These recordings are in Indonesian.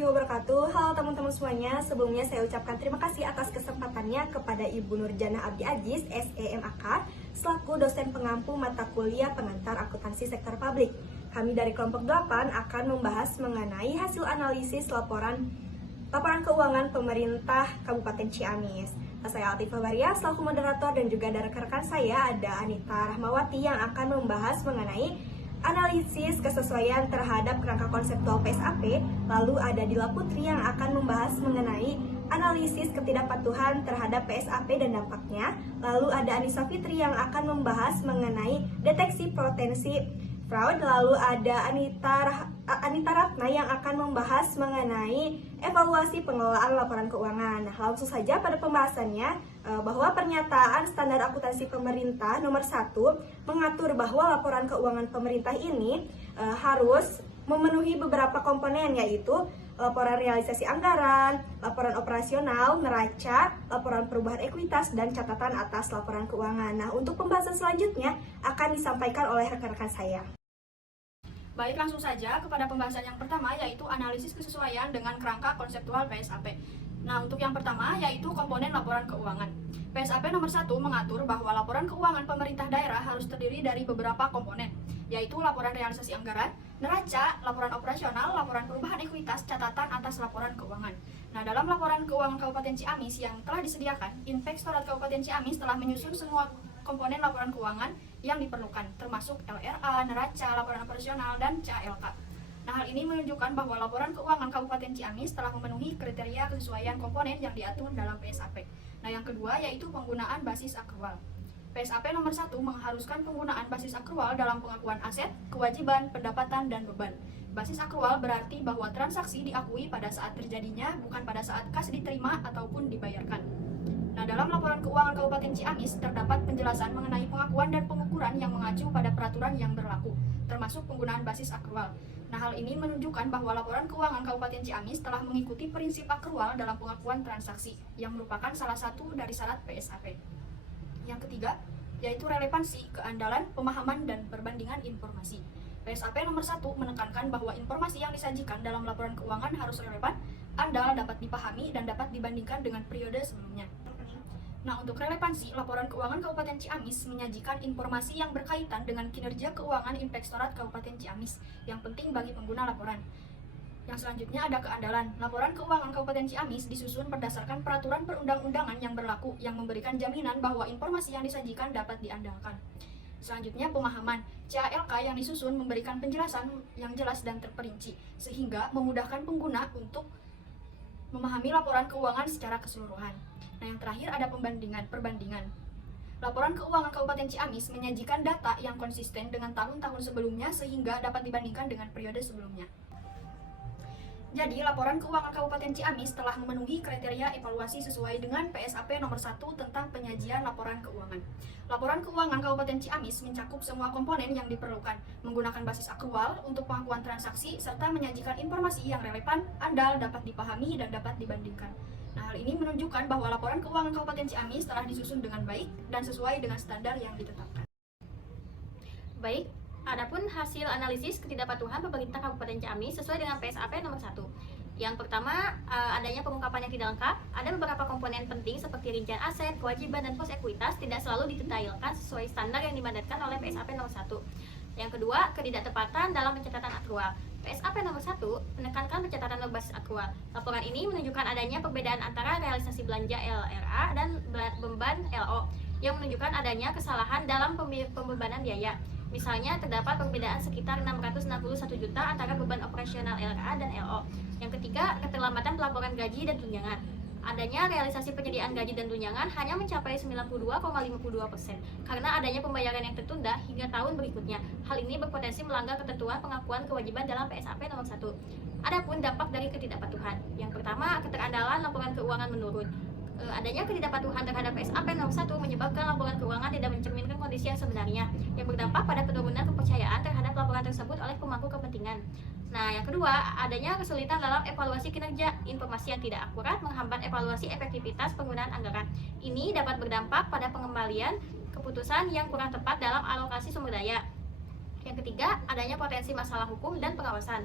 warahmatullahi wabarakatuh. Halo teman-teman semuanya, sebelumnya saya ucapkan terima kasih atas kesempatannya kepada Ibu Nurjana Abdi Aziz, SEMAK, selaku dosen pengampu mata kuliah pengantar akuntansi sektor publik. Kami dari kelompok 8 akan membahas mengenai hasil analisis laporan keuangan pemerintah Kabupaten Ciamis. Saya Altifah Baria selaku moderator dan juga dari rekan saya ada Anita Rahmawati yang akan membahas mengenai analisis kesesuaian terhadap kerangka konseptual PSAP, lalu ada Dila Putri yang akan membahas mengenai analisis ketidakpatuhan terhadap PSAP dan dampaknya, lalu ada Anissa Fitri yang akan membahas mengenai deteksi potensi fraud, lalu ada Anita Ratna yang akan membahas mengenai evaluasi pengelolaan laporan keuangan. Nah, langsung saja pada pembahasannya, bahwa pernyataan standar akuntansi pemerintah nomor 1 mengatur bahwa laporan keuangan pemerintah ini harus memenuhi beberapa komponen, yaitu laporan realisasi anggaran, laporan operasional, neraca, laporan perubahan ekuitas, dan catatan atas laporan keuangan. Nah, untuk pembahasan selanjutnya akan disampaikan oleh rekan-rekan saya. Baik, langsung saja kepada pembahasan yang pertama, yaitu analisis kesesuaian dengan kerangka konseptual PSAP. Nah, untuk yang pertama yaitu komponen laporan keuangan. PSAP nomor 1 mengatur bahwa laporan keuangan pemerintah daerah harus terdiri dari beberapa komponen, yaitu laporan realisasi anggaran, neraca, laporan operasional, laporan perubahan ekuitas, catatan atas laporan keuangan. Nah, dalam laporan keuangan Kabupaten Ciamis yang telah disediakan, Inspektorat Kabupaten Ciamis telah menyusun semua komponen laporan keuangan yang diperlukan, termasuk LRA, neraca, laporan operasional, dan CALK. Nah, hal ini menunjukkan bahwa laporan keuangan Kabupaten Ciamis telah memenuhi kriteria kesesuaian komponen yang diatur dalam PSAP. Nah, yang kedua yaitu penggunaan basis akrual. PSAP nomor 1 mengharuskan penggunaan basis akrual dalam pengakuan aset, kewajiban, pendapatan, dan beban. Basis akrual berarti bahwa transaksi diakui pada saat terjadinya, bukan pada saat kas diterima ataupun dibayarkan. Nah, dalam laporan keuangan Kabupaten Ciamis terdapat penjelasan mengenai pengakuan dan pengukuran yang mengacu pada peraturan yang berlaku, termasuk penggunaan basis akrual. Nah, hal ini menunjukkan bahwa laporan keuangan Kabupaten Ciamis telah mengikuti prinsip akrual dalam pengakuan transaksi, yang merupakan salah satu dari syarat PSAP. Yang ketiga, yaitu relevansi, keandalan, pemahaman, dan perbandingan informasi. PSAP nomor 1 menekankan bahwa informasi yang disajikan dalam laporan keuangan harus relevan, andal, dapat dipahami, dan dapat dibandingkan dengan periode sebelumnya. Nah, untuk relevansi, laporan keuangan Kabupaten Ciamis menyajikan informasi yang berkaitan dengan kinerja keuangan Inspektorat Kabupaten Ciamis yang penting bagi pengguna laporan. Yang selanjutnya ada keandalan. Laporan keuangan Kabupaten Ciamis disusun berdasarkan peraturan perundang-undangan yang berlaku yang memberikan jaminan bahwa informasi yang disajikan dapat diandalkan. Selanjutnya pemahaman. CALK yang disusun memberikan penjelasan yang jelas dan terperinci, sehingga memudahkan pengguna untuk memahami laporan keuangan secara keseluruhan. Nah, yang terakhir ada perbandingan. Laporan keuangan Kabupaten Ciamis menyajikan data yang konsisten dengan tahun-tahun sebelumnya sehingga dapat dibandingkan dengan periode sebelumnya. Jadi, laporan keuangan Kabupaten Ciamis telah memenuhi kriteria evaluasi sesuai dengan PSAP nomor 1 tentang penyajian laporan keuangan. Laporan keuangan Kabupaten Ciamis mencakup semua komponen yang diperlukan, menggunakan basis akrual untuk pengakuan transaksi, serta menyajikan informasi yang relevan, andal, dapat dipahami, dan dapat dibandingkan. Nah, hal ini menunjukkan bahwa laporan keuangan Kabupaten Ciamis telah disusun dengan baik dan sesuai dengan standar yang ditetapkan. Baik, adapun hasil analisis ketidakpatuhan pemerintah Kabupaten Ciamis sesuai dengan PSAP nomor 1. Yang pertama, adanya pengungkapan yang tidak lengkap. Ada beberapa komponen penting seperti rincian aset, kewajiban, dan pos ekuitas tidak selalu didetailkan sesuai standar yang dimandatkan oleh PSAP nomor 1. Yang kedua, ketidaktepatan dalam pencatatan akrual. PSAP nomor 1 menekankan pencatatan berbasis akrual. Laporan ini menunjukkan adanya perbedaan antara realisasi belanja LRA dan beban LO yang menunjukkan adanya kesalahan dalam pembebanan biaya. Misalnya, terdapat perbedaan sekitar 661 juta antara beban operasional LRA dan LO. Yang ketiga, keterlambatan pelaporan gaji dan tunjangan. Adanya realisasi penyediaan gaji dan tunjangan hanya mencapai 92,52% karena adanya pembayaran yang tertunda hingga tahun berikutnya. Hal ini berpotensi melanggar ketentuan pengakuan kewajiban dalam PSAP nomor 1. Adapun dampak dari ketidakpatuhan. Yang pertama, keterandalan laporan keuangan menurun. Adanya ketidakpatuhan terhadap PSAP nomor 1 menyebabkan laporan keuangan tidak mencerminkan kondisi yang sebenarnya, yang berdampak pada penurunan kepercayaan terhadap laporan tersebut oleh pemangku kepentingan. Nah, yang kedua, adanya kesulitan dalam evaluasi kinerja. Informasi yang tidak akurat menghambat evaluasi efektivitas penggunaan anggaran. Ini dapat berdampak pada pengembalian keputusan yang kurang tepat dalam alokasi sumber daya. Yang ketiga, adanya potensi masalah hukum dan pengawasan.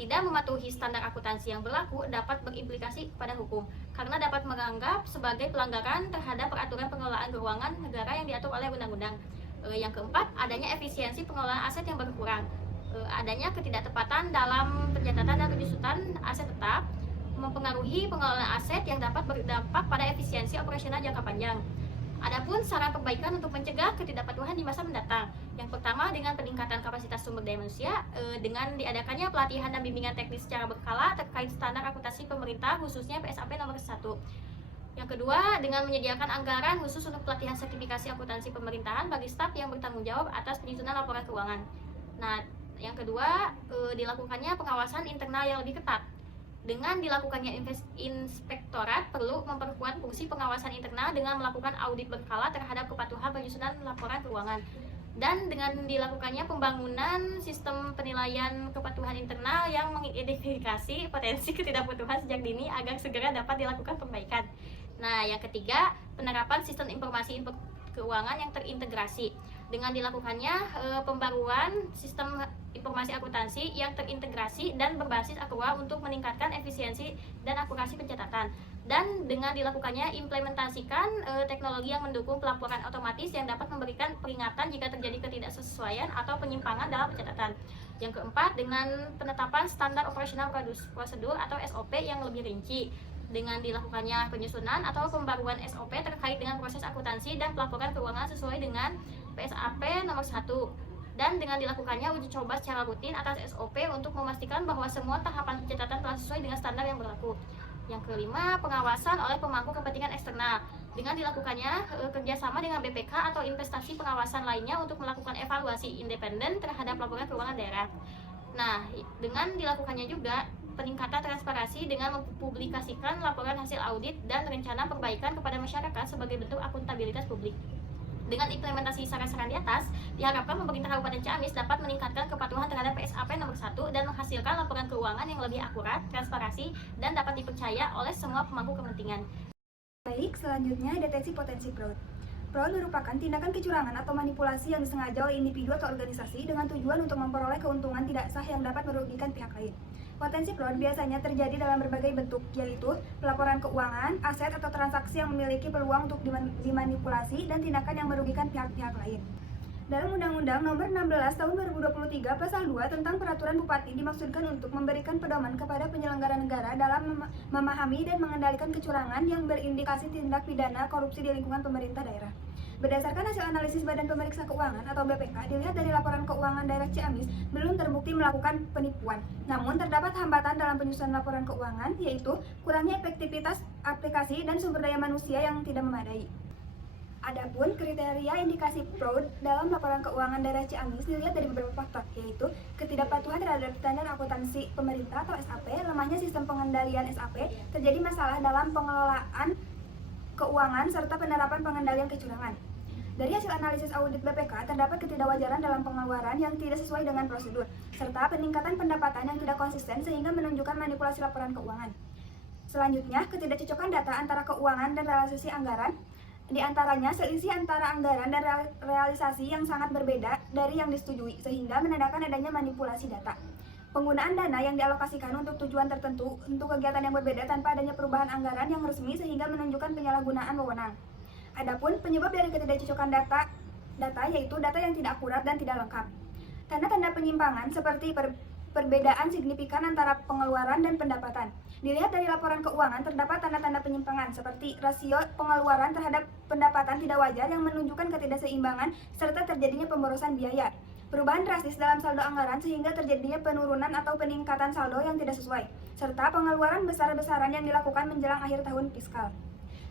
tidak mematuhi standar akuntansi yang berlaku dapat berimplikasi kepada hukum karena dapat menganggap sebagai pelanggaran terhadap peraturan pengelolaan keuangan negara yang diatur oleh undang-undang. Yang keempat, adanya efisiensi pengelolaan aset yang berkurang. Adanya ketidaktepatan dalam pencatatan dan penyusutan aset tetap mempengaruhi pengelolaan aset yang dapat berdampak pada efisiensi operasional jangka panjang. Adapun saran perbaikan untuk mencegah ketidakpatuhan di masa mendatang. Yang pertama, dengan peningkatan kapasitas sumber daya manusia dengan diadakannya pelatihan dan bimbingan teknis secara berkala terkait standar akuntansi pemerintah khususnya PSAP nomor 1. Yang kedua, dengan menyediakan anggaran khusus untuk pelatihan sertifikasi akuntansi pemerintahan bagi staf yang bertanggung jawab atas penyusunan laporan keuangan. Nah, yang kedua, dilakukannya pengawasan internal yang lebih ketat. Dengan dilakukannya inspektorat perlu memperkuat fungsi pengawasan internal dengan melakukan audit berkala terhadap kepatuhan penyusunan laporan keuangan. Dan dengan dilakukannya pembangunan sistem penilaian kepatuhan internal yang mengidentifikasi potensi ketidakpatuhan sejak dini agar segera dapat dilakukan perbaikan. Nah, yang ketiga, penerapan sistem informasi keuangan yang terintegrasi. Dengan dilakukannya pembaruan sistem informasi akuntansi yang terintegrasi dan berbasis aktual untuk meningkatkan efisiensi dan akurasi pencatatan. Dan dengan dilakukannya implementasikan teknologi yang mendukung pelaporan otomatis yang dapat memberikan peringatan jika terjadi ketidaksesuaian atau penyimpangan dalam pencatatan. Yang keempat, dengan penetapan standar operasional prosedur atau SOP yang lebih rinci. Dengan dilakukannya penyusunan atau pembaruan SOP terkait dengan proses akuntansi dan pelaporan keuangan sesuai dengan PSAP nomor 1. Dan dengan dilakukannya uji coba secara rutin atas SOP untuk memastikan bahwa semua tahapan pencatatan telah sesuai dengan standar yang berlaku. Yang kelima, pengawasan oleh pemangku kepentingan eksternal. Dengan dilakukannya kerjasama dengan BPK atau investasi pengawasan lainnya untuk melakukan evaluasi independen terhadap laporan keuangan daerah. Nah, dengan dilakukannya juga peningkatan transparansi dengan mempublikasikan laporan hasil audit dan rencana perbaikan kepada masyarakat sebagai bentuk akuntabilitas publik. Dengan implementasi saran-saran di atas, diharapkan pemerintah Kabupaten Ciamis dapat meningkatkan kepatuhan terhadap PSAP nomor 1 dan menghasilkan laporan keuangan yang lebih akurat, transparansi, dan dapat dipercaya oleh semua pemangku kepentingan. Baik, selanjutnya deteksi potensi fraud. Fraud merupakan tindakan kecurangan atau manipulasi yang disengaja oleh individu atau organisasi dengan tujuan untuk memperoleh keuntungan tidak sah yang dapat merugikan pihak lain. Potensi fraud biasanya terjadi dalam berbagai bentuk, yaitu pelaporan keuangan, aset atau transaksi yang memiliki peluang untuk dimanipulasi, dan tindakan yang merugikan pihak-pihak lain. Dalam Undang-Undang Nomor 16 Tahun 2023 Pasal 2 tentang Peraturan Bupati dimaksudkan untuk memberikan pedoman kepada penyelenggara negara dalam memahami dan mengendalikan kecurangan yang berindikasi tindak pidana korupsi di lingkungan pemerintah daerah. Berdasarkan hasil analisis Badan Pemeriksa Keuangan atau BPK, dilihat dari laporan keuangan daerah Ciamis belum terbukti melakukan penipuan. Namun terdapat hambatan dalam penyusunan laporan keuangan, yaitu kurangnya efektivitas aplikasi dan sumber daya manusia yang tidak memadai. Adapun kriteria indikasi fraud dalam laporan keuangan daerah Ciamis dilihat dari beberapa faktor, yaitu ketidakpatuhan terhadap standar akuntansi pemerintah atau SAP, lemahnya sistem pengendalian SAP, terjadi masalah dalam pengelolaan keuangan, serta penerapan pengendalian kecurangan. Dari hasil analisis audit BPK, terdapat ketidakwajaran dalam pengeluaran yang tidak sesuai dengan prosedur, serta peningkatan pendapatan yang tidak konsisten sehingga menunjukkan manipulasi laporan keuangan. Selanjutnya, ketidakcocokan data antara keuangan dan realisasi anggaran. Di antaranya, selisih antara anggaran dan realisasi yang sangat berbeda dari yang disetujui, sehingga menandakan adanya manipulasi data. Penggunaan dana yang dialokasikan untuk tujuan tertentu untuk kegiatan yang berbeda tanpa adanya perubahan anggaran yang resmi sehingga menunjukkan penyalahgunaan wewenang. Adapun penyebab dari ketidakcocokan data yaitu data yang tidak akurat dan tidak lengkap. Tanda-tanda penyimpangan seperti perbedaan signifikan antara pengeluaran dan pendapatan. Dilihat dari laporan keuangan, terdapat tanda-tanda penyimpangan seperti rasio pengeluaran terhadap pendapatan tidak wajar yang menunjukkan ketidakseimbangan serta terjadinya pemborosan biaya. Perubahan drastis dalam saldo anggaran sehingga terjadinya penurunan atau peningkatan saldo yang tidak sesuai, serta pengeluaran besar-besaran yang dilakukan menjelang akhir tahun fiskal.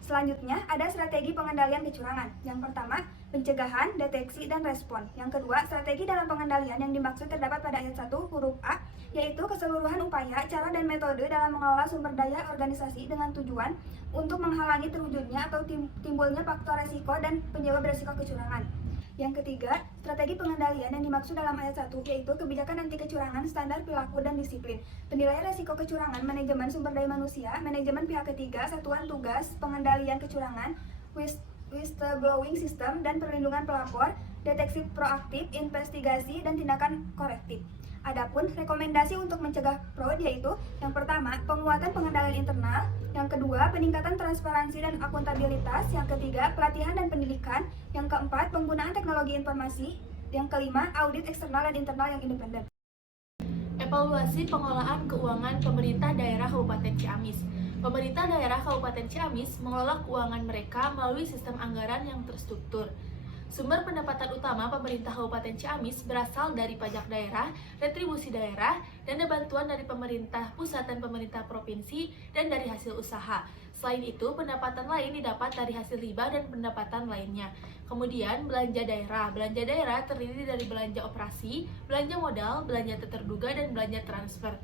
Selanjutnya, ada strategi pengendalian kecurangan. Yang pertama, pencegahan, deteksi, dan respon. Yang kedua, strategi dalam pengendalian yang dimaksud terdapat pada ayat 1 huruf A, yaitu keseluruhan upaya, cara, dan metode dalam mengelola sumber daya organisasi dengan tujuan untuk menghalangi terwujudnya atau timbulnya faktor resiko dan penyebab resiko kecurangan. Yang ketiga, strategi pengendalian yang dimaksud dalam ayat 1 yaitu kebijakan anti kecurangan, standar perilaku, dan disiplin. Penilaian resiko kecurangan, manajemen sumber daya manusia, manajemen pihak ketiga, satuan tugas pengendalian kecurangan, whistleblowing system, dan perlindungan pelapor, deteksi proaktif, investigasi, dan tindakan korektif. Adapun rekomendasi untuk mencegah fraud yaitu yang pertama, penguatan pengendalian internal, yang kedua, peningkatan transparansi dan akuntabilitas, yang ketiga, pelatihan dan pendidikan, yang keempat, penggunaan teknologi informasi, yang kelima, audit eksternal dan internal yang independen. Evaluasi pengelolaan keuangan pemerintah daerah Kabupaten Ciamis. Pemerintah daerah Kabupaten Ciamis mengelola keuangan mereka melalui sistem anggaran yang terstruktur. Sumber pendapatan utama pemerintah Kabupaten Ciamis berasal dari pajak daerah, retribusi daerah, dana bantuan dari pemerintah pusat dan pemerintah provinsi, dan dari hasil usaha. Selain itu, pendapatan lain didapat dari hasil riba dan pendapatan lainnya. Kemudian, belanja daerah. Belanja daerah terdiri dari belanja operasi, belanja modal, belanja tak terduga, dan belanja transfer.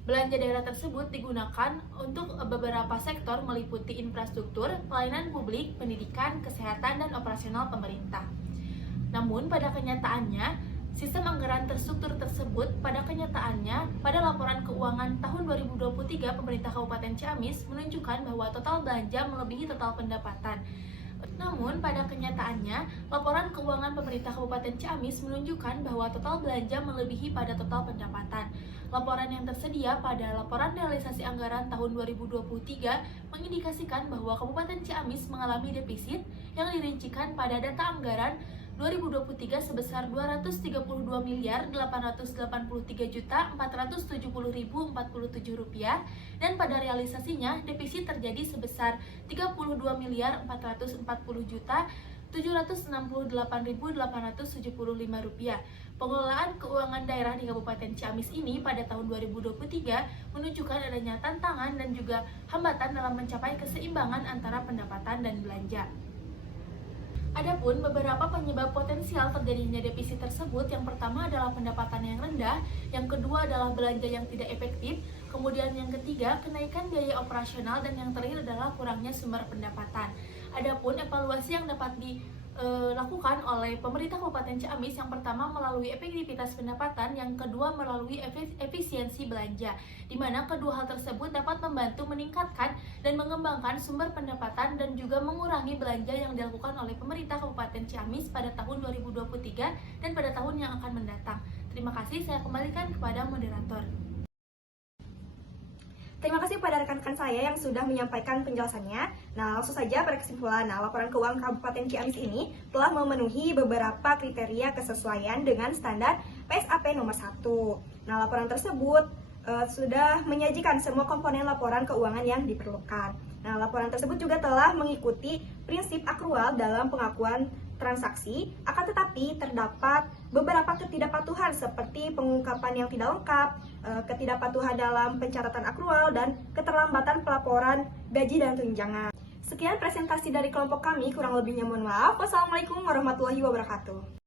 Belanja daerah tersebut digunakan untuk beberapa sektor meliputi infrastruktur, pelayanan publik, pendidikan, kesehatan, dan operasional pemerintah. Namun pada kenyataannya, sistem anggaran terstruktur tersebut pada laporan keuangan tahun 2023 pemerintah Kabupaten Ciamis menunjukkan bahwa total belanja melebihi total pendapatan. Namun, pada kenyataannya, laporan keuangan pemerintah Kabupaten Ciamis menunjukkan bahwa total belanja melebihi pada total pendapatan. Laporan yang tersedia pada laporan realisasi anggaran tahun 2023 mengindikasikan bahwa Kabupaten Ciamis mengalami defisit yang dirincikan pada data anggaran 2023 sebesar Rp238.473.470.047 dan pada realisasinya defisit terjadi sebesar Rp32.440.768.875. Pengelolaan keuangan daerah di Kabupaten Ciamis ini pada tahun 2023 menunjukkan adanya tantangan dan juga hambatan dalam mencapai keseimbangan antara pendapatan dan belanja. Adapun beberapa penyebab potensial terjadinya defisit tersebut, yang pertama adalah pendapatan yang rendah, yang kedua adalah belanja yang tidak efektif, kemudian yang ketiga kenaikan biaya operasional, dan yang terakhir adalah kurangnya sumber pendapatan. Adapun evaluasi yang dapat dilakukan oleh pemerintah Kabupaten Ciamis, yang pertama melalui efektivitas pendapatan, yang kedua melalui efisiensi belanja, di mana kedua hal tersebut dapat membantu meningkatkan dan mengembangkan sumber pendapatan dan juga mengurangi belanja yang dilakukan oleh pemerintah Kabupaten Ciamis pada tahun 2023 dan pada tahun yang akan mendatang. Terima kasih, saya kembalikan kepada moderator. Terima kasih kepada rekan-rekan saya yang sudah menyampaikan penjelasannya. Nah, langsung saja pada kesimpulan. Nah, laporan keuangan Kabupaten Ciamis ini telah memenuhi beberapa kriteria kesesuaian dengan standar PSAP nomor 1. Nah, laporan tersebut sudah menyajikan semua komponen laporan keuangan yang diperlukan. Nah, laporan tersebut juga telah mengikuti prinsip akrual dalam pengakuan transaksi, akan tetapi terdapat beberapa ketidakpatuhan seperti pengungkapan yang tidak lengkap, ketidakpatuhan dalam pencatatan akrual, dan keterlambatan pelaporan gaji dan tunjangan. Sekian presentasi dari kelompok kami, kurang lebihnya mohon maaf. Wassalamualaikum warahmatullahi wabarakatuh.